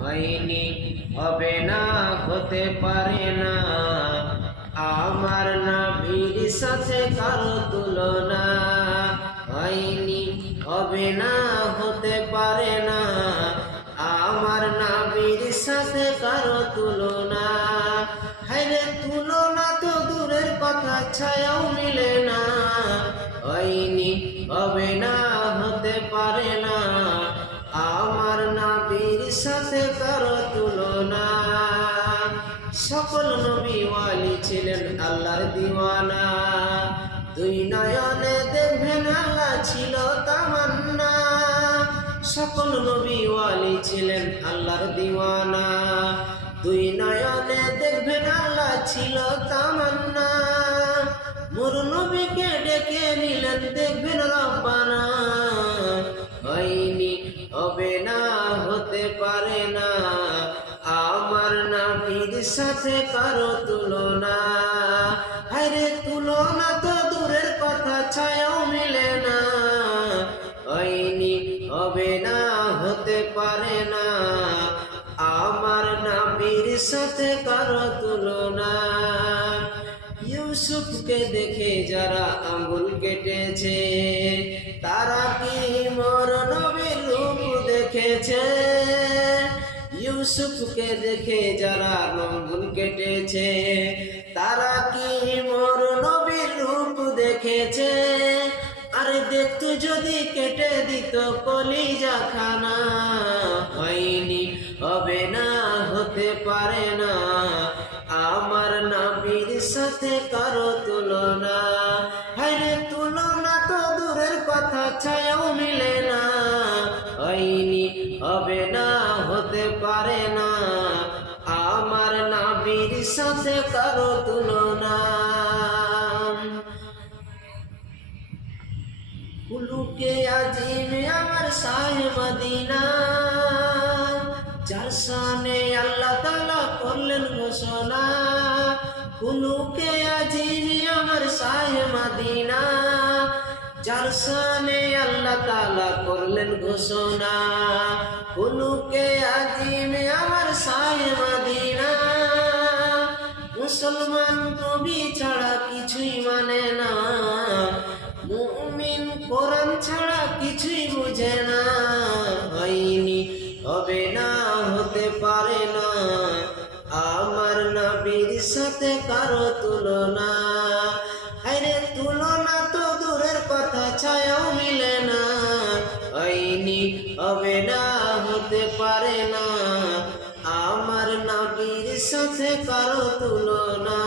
হয়নি, হবে না, হতে পারে না। আমার নবীর সাথে কারো তুলনা। হয়নি, হবে না, হতে পারে না। আমার নবীর সাথে কারো তুলনা। হায়রে তুলনা তো দূরের কথা, ছায়াও মিলে না। হয়নি, হবে না, হতে পারে না। আমার নবীর সাথে কারো তুলনা। সকল নবী ওয়ালি ছিলেন আল্লাহর দিওয়ানা। দুই নয়নে দেখবেন আল্লাহ ছিল তামান্না। সকল নবী ওয়ালি ছিলেন আল্লাহর দিওয়ানা। দুই নয়নে দেখবেন আল্লাহ ছিল তামান্না। মোর নবীকে ডেকে নিলেন দেখবেন রব্বানা। হয়নি, হবে না, হতে পারে না। আমার নবীর সাথে কারো তুলনা। হায়রে তুলনা তো দূরের কথা, ছায়াও মিলে না। হয়নি, হবে না, হতে পারে না। আমার নবীর সাথে কারো তুলনা। ইউসুফকে দেখে যারা আঙ্গুল কেটেছে, তারা কি মোর নবীর রূপ দেখেছে? ইউসুফকে দেখে যারা আঙ্গুল কেটেছে, তারা কি মোর নবীর রূপ দেখেছে? আরে দেখতো যদি কেটে দিত কলিজা খানা। হয়নি, হবে না, হতে পারে না। আমার নবীর সাথে কারো তুলনা। হায়রে তুলনা তো দূরের কথা, ছায়াও মিলে না। হয়নি, হবে না, হতে পারে না। আমার নবীর সাথে কারো তুলনা। কুলুকে আজিম আমার শাহে মদিনা, যার শানে আল্লাহ তাআলা করলেন ঘোষণা। কুলুকে আজিম আমার শাহে মদিনা, যার শানে আল্লাহ তাআলা করলেন ঘোষণা। কুলুকে আজিম আমার শাহে মদিনা। মুসলমান নবী ছাড়া কিছুই মানে না। মুমিন কোরআন ছাড়া কিছুই বুঝে না। হয়নি, হবে না, হতে পারে না। আমার নবীর সাথে কারো তুলনা। আরে তুলনা তো দূরের কথা, ছায়াও মিলে না। হয়নি, হবে না, হতে পারে না। আমার নবীর সাথে কারো তুলনা।